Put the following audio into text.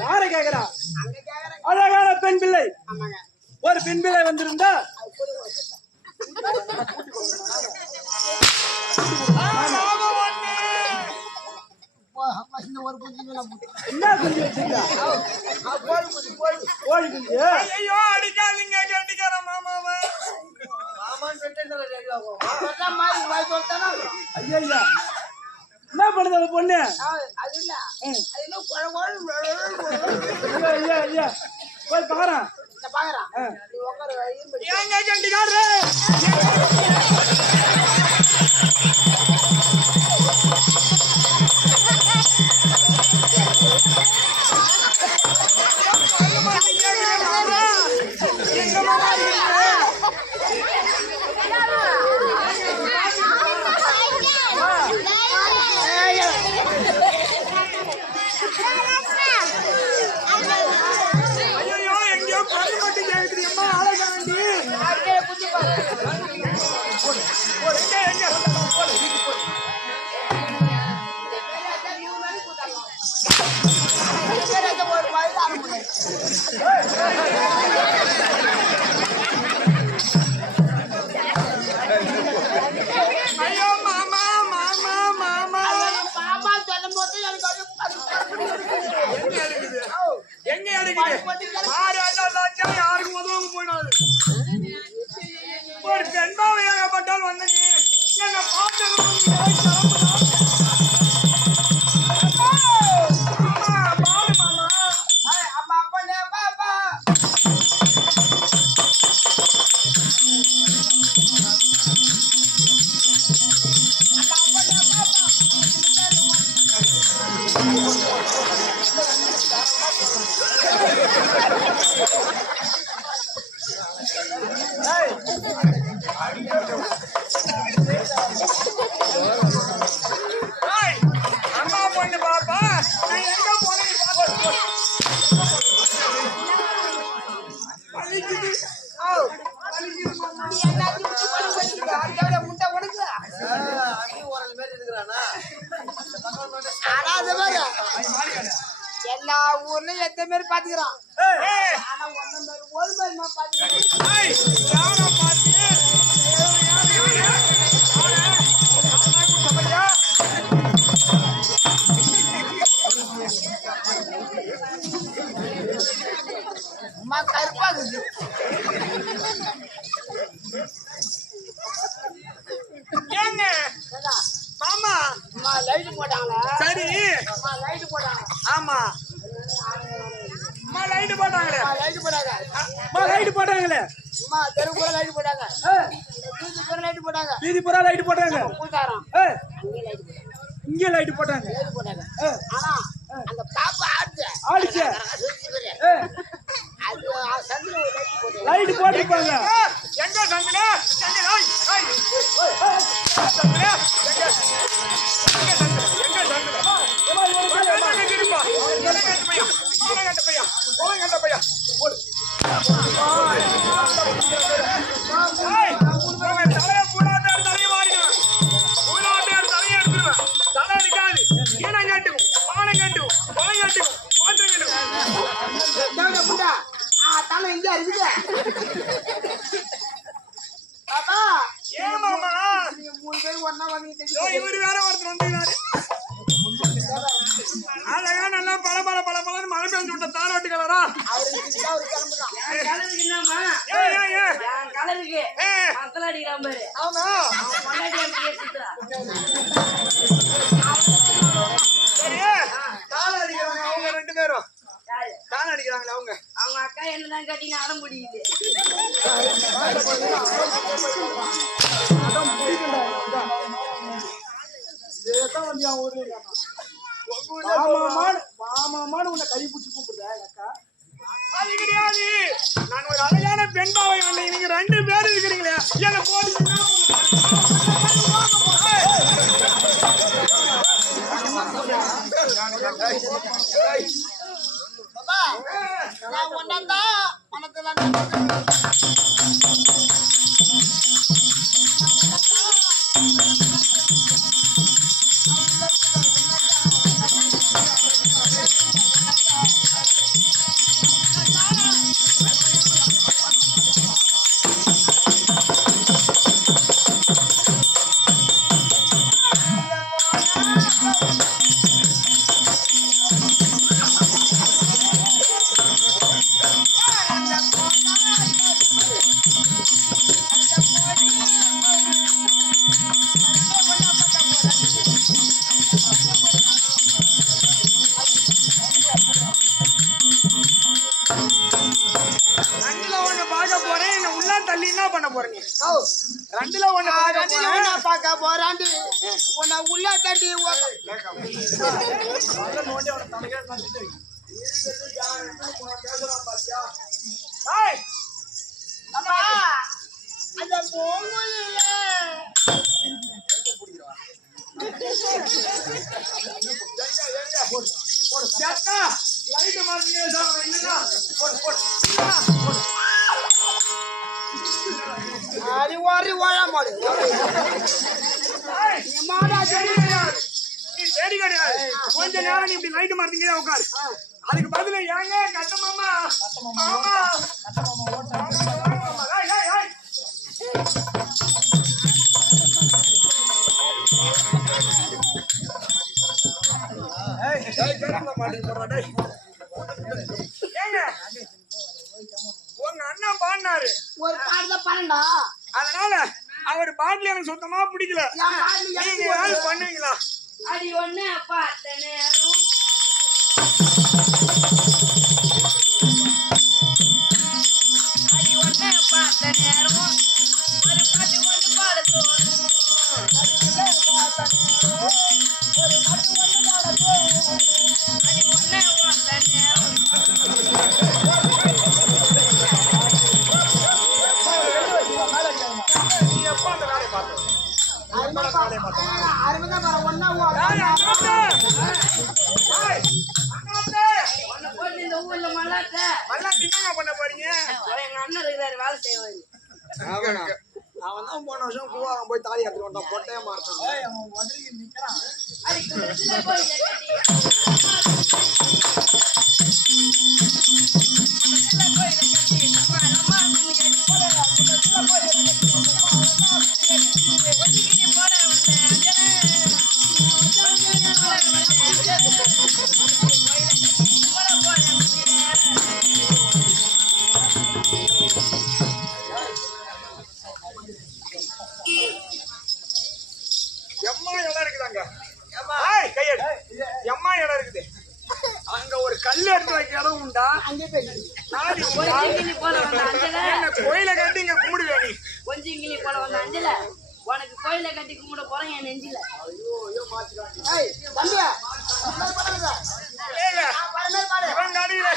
யாரை கேக்குறா? அழகான பெண் பிள்ளை. ஒரு பெண் பிள்ளை வந்திருந்தா என்ன குஞ்சு வச்சிருக்கா? கோழி குஞ்சு. ஐயோ அடிக்காதீங்க, கட்டிக்கார மாமாவை. ஐயா என்ன பண்ணுது அந்த பொண்ணு? ஐயா போய் பாக்குறேன். ஏங்க கட்டிக்காரு? யாருக்கும் உதவும் போயிடாது. ஒரு பெண்பாவை ஏகப்பட்டால் வந்து என்ன பார்த்து அம்மா பொண்ணு பாப்பா நான் எங்க போனேன்னு எல்லா ஊர்லயும் எத்த மாரி பாத்துக்கிறான். ஆனா ஒரு மாதிரி நான் அம்மா கருப்பாகுது. ஏங்க மாமா அம்மா லைட் போட்டாங்களா? சரி அம்மா லைட் போட்டாங்க. ஆமா அம்மா லைட் போட்டாங்களே. லைட் போட்டாங்க. லைட் போட்டாங்களே. அம்மா தெரு பூரா லைட் போட்டாங்க. வீதி பூரா லைட் போட்டாங்க. வீதி பூரா லைட் போட்டாங்க. பூசாரம் இங்கே லைட் போட்டாங்க. லைட் போட்டாங்க. ஆனா அந்த பாப்பா ஆடுச்சு. அது சந்தில ஒரு லைட் போட்டாங்க. லைட் போட்டுப்பாங்க. எங்க சந்தில சந்தில தலை இங்க இருக்குது. பாப்பா ஏன் மாமா நீங்க 3 பேர் ஒண்ணா வந்து இவரு வேற ஒருத்தர் வந்துருக்காரு. அழகா நல்லா பல பல பல பலன்னு மழை பெஞ்சு விட்ட தாராட்டு கலரா அவருக்கு கிளம்புதான். கலருக்கு என்னம்மா? கலருக்கு மத்தல அடிக்கிறான் பாரு. ஆமா அவன் பொண்டாட்டி அப்படியே சுத்துறா. சரி தாள அடிக்கிறாங்க அவங்க 2 பேரும். யாரு? தாள அடிக்கிறாங்களே அவங்க. அவங்க அக்கா என்னதான் கட்டின்னு அடம் பிடிக்குது. மாமான்னு உன்னை கை பிடிச்சி கூப்பிடுறா அக்கா. அது கிடையாது. நான் ஒரு அழகான பெண் பாவை வந்தேன். நீங்க 2 பேர் இருக்கிறீங்களே என்ன போடுங்க. பாப்பா நான் ஒண்ணாதான் பணத்துல போற நீ ஓ, ரெண்டுல ஒண்ணு நான் ரெண்டுல ஒண்ணா பார்க்க போறாண்டி. உன்னை உள்ள தட்டி ஏய், அம்மா, அந்த பொங்கலில சேத்தா, light மாத்துங்க சார், என்னடா? போடு, போடு. அடி ஓடி ஓட மாடு. ஏய், நீ சரி கிடையாது. கொஞ்ச நேரம் நீ இப்படி லைட் மாத்தீங்க உட்காரு. அதுக்கு பதிலா ஏங்க கட்ட மாமா மாமா ஏய், ஏய், ஏய். ஏங்க, உங்க அண்ணன் பாடினாரு, ஒரு பாடல பாருடா. அதனால அவர் பாடல எனக்கு சுத்தமா பிடிக்கல. என் பாடல நீங்க ஏதாவது பண்ணுவீங்களா? அடி ஒண்ணு பார்த்த நேரம் அடி ஒண்ணு பார்த்த நேரம் ஒரு பாட்டு ஒண்ணு பாட தோணும் அடி ஒண்ணு பார்த்த நேரம் நீ எப்ப அந்த வேலையை பார்த்த? அருமைதான் பாரு, ஒண்ணா ஏய், அண்ணாத்தே! ஏய், அண்ணாத்தே! உன்னை போட்டு இந்த ஊர்ல மல்லாட்ட மல்லாட்டி என்னங்க பண்ண போறீங்க? எங்க அண்ணன் இருக்கிறாரு வேலை செய்வாரு அவன் தான் போன வருஷம் கூவாகம் போய் தாலி எடுத்துட்டு வந்தான் பொட்டையா மாட்டான் அடி குளத்துல போய் கட்டி எம்மா இடம் இருக்குதாங்க. ஏய், கையெடு. எம்மா இடம் இருக்குது. அங்க ஒரு கல் எடுத்து வைக்க இடம் உண்டா? அங்கே போய் நாடி உண்டா? கொஞ்சிங்கிலி போல வந்த அஞ்சல என்ன கோயிலை கட்டி இங்க கும்பிடுவே நீ? கொஞ்சிங்கிலி போல வந்த அஞ்சல உனக்கு கோயில கட்டி கும்பிட போறேன் என் நெஞ்சில ஏய் தம்பி ஏங்க, பாரு இவன் கடையில